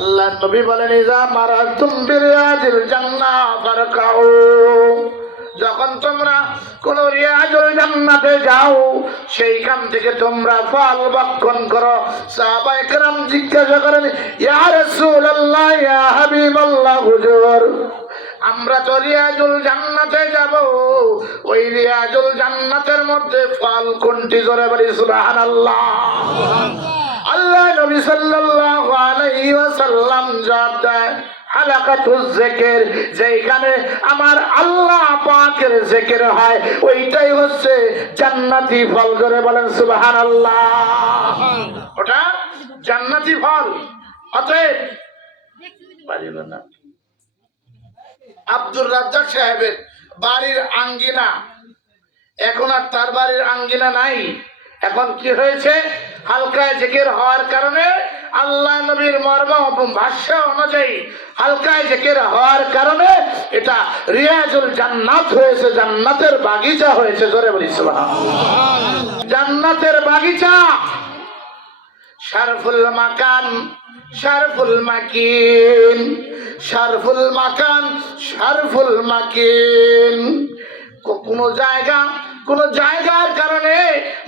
আল্লাহ নবী বলেন যখন তোমরা কোন রিয়াজুল জান্নাতে যাও, সেইখান থেকে তোমরা ফল ভক্ষণ করো। সাহাবা একরাম জিজ্ঞাসা করেন, ইয়া রাসূলুল্লাহ, ইয়া হাবিবাল্লাহ? হুজুর আমরা তো রিয়াজুল জান্নাতে যাব। ওই রিয়াজুল জান্নাতের মধ্যে ফল কোনটি? করে বলি, সুবহানাল্লাহ। আল্লাহ নবী সাল্লাল্লাহু আলাইহি ওয়াসাল্লাম জবাব দেয় হালাকাতুজ জিকির যেখানে আমার আল্লাহ পাকের জিকির হয়, ওইটাই হচ্ছে জান্নাতি ফল। ধরে বলেন, সুবহানাল্লাহ। ওটা জান্নাতি ফল। অতএব, পারিল না। আব্দুর রাজ্জাক সাহেবের বাড়ির আঙ্গিনা, এখন আর তার বাড়ির আঙ্গিনা নাই। এখন কি হয়েছে? হালকা জেকের হওয়ার কারণে আল্লাহ নবীর মর্ম এবং ভাষ্য অনুযায়ী হালকা জেকের হওয়ার কারণে এটা রিয়াজুল জান্নাত হয়েছে, জান্নাতের বাগিচা হয়েছে, জোরে বলি জান্নাতের বাগিচা। শারফুল মাকান, শারফুল মাকিন, শারফুল মাকান, শারফুল মাকিন। কোনো জায়গা কোন জায়গার কারণে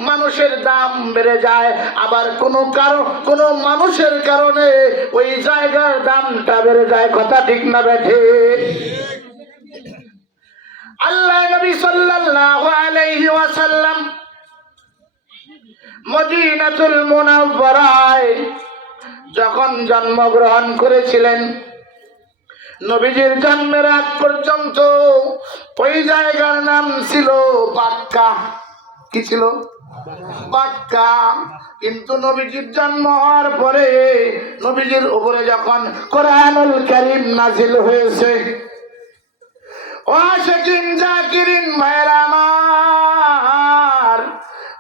মানুষের দাম বেড়ে যায়, আবার কোন কারণ, কোন মানুষের কারণে ওই জায়গার দামটা বেড়ে যায়। কথা ঠিক না বেঠে আল্লাহ নবী ওয়াসাল্লাম মদিনাতুল মুনাওয়ারায় যখন জন্মগ্রহণ করেছিলেন নবীজির জন্মের আগ পর্যন্ত ওই জায়গার নাম ছিল বাক্কা। কি ছিল? বাক্কা। কিন্তু নবীজির জন্ম হওয়ার পরে নবীজির উপরে যখন কোরআনুল করিম নাজিল হয়েছে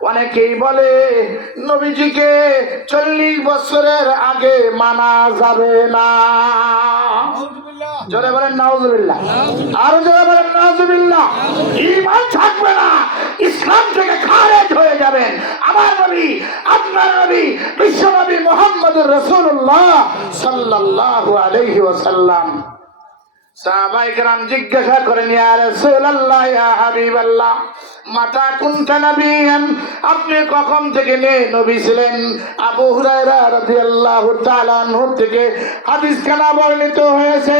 অনেকেই বলে নবীজিকে চল্লিশ বছরের আগে মানা যাবে না। জোরে বলেন নাউজুবিল্লাহ আরো জোরে বলেন নাউজুবিল্লাহ ঈমান থাকবে না ইসলাম থেকে খারেজ হয়ে যাবেন আমার নবী আপনার নবী বিশ্ব নবী মোহাম্মদুর রাসূলুল্লাহ সাল্লাল্লাহু আলাইহি ওয়াসাল্লাম সাহাবাই کرام জিজ্ঞাসা করেন ইয়া রাসূলুল্লাহ ইয়া হাবিবাল্লাহ মাতা কুনতা নবিয়ান আপনি কখন থেকে নে নবী ছিলেন আবু হুরায়রা রাদিয়াল্লাহু তাআলা আনহু থেকে হাদিস খানা বর্ণিত হয়েছে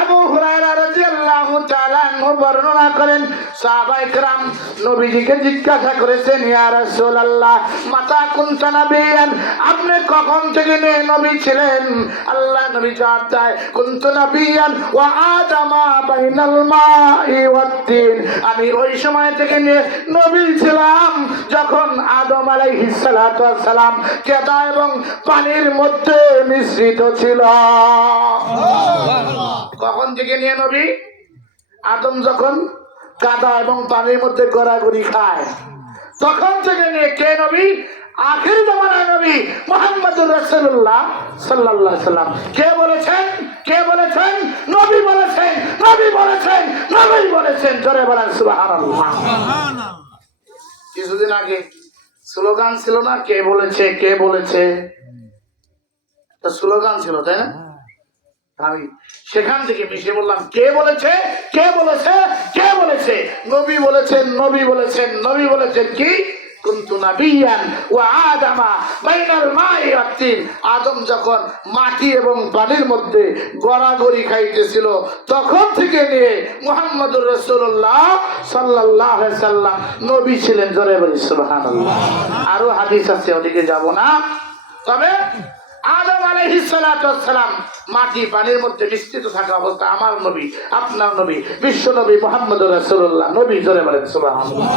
আবু হুরায়রা রাদিয়াল্লাহু তাআলা আনহু বর্ণনা করেন সাহাবাই کرام নবীজিকে জিজ্ঞাসা করেছেন ইয়া রাসূলুল্লাহ মাতা কুনতা নবিয়ান আপনি কখন থেকে নে নবী ছিলেন আল্লাহ নবী জবাব দেয় কুনতু নবিয়ান ওয়া আদামা বাইনাল মাই ওয়াত্তিন আমি ওই সময় থেকে নিয়ে নবী ছিলাম যখন আদম ওয়াস সালাম কেদা এবং পানির মধ্যে মিশ্রিত ছিল। কখন থেকে নিয়ে নবী? আদম যখন কাদা এবং পানির মধ্যে গড়াগড়ি খায়, তখন থেকে নিয়ে কে নবী? আখির জামানার নবী মোহাম্মদুর রাসূলুল্লাহ সাল্লাল্লাহু আলাইহি সাল্লাম কে বলেছেন? কে বলেছেন? নবী বলেছেন নবী বলেছেন বলেছেন জোরে বলেন সুবহানাল্লাহ। কিছুদিন আগে স্লোগান ছিল না কে বলেছে কে বলেছে? স্লোগান ছিল তাই না? আমি সেখান থেকে মিশে বললাম কে বলেছে কে বলেছে কে বলেছে? নবী বলেছেন নবী বলেছেন নবী বলেছেন কি? কুন্তু নাবিয়ান ওয়া আদামা বাইনাল মাই ওয়াত্তিন আদম যখন মাটি এবং পানির মধ্যে গড়াগড়ি খাইতেছিল, তখন থেকে নিয়ে মুহাম্মদুর রাসূলুল্লাহ সাল্লাল্লাহু আলাইহি সাল্লাম নবী ছিলেন জোরে বলি, সুবহানাল্লাহ। আরও হাদিস আছে, ওদিকে যাব না। তবে আদম সালাম মাটি, পানির মধ্যে মিশ্রিত থাকা অবস্থা আমার নবী, আপনার নবী, বিশ্ব নবী মুহাম্মদুর রাসূলুল্লাহ, নবী জোরে বলেন, সুবহানাল্লাহ।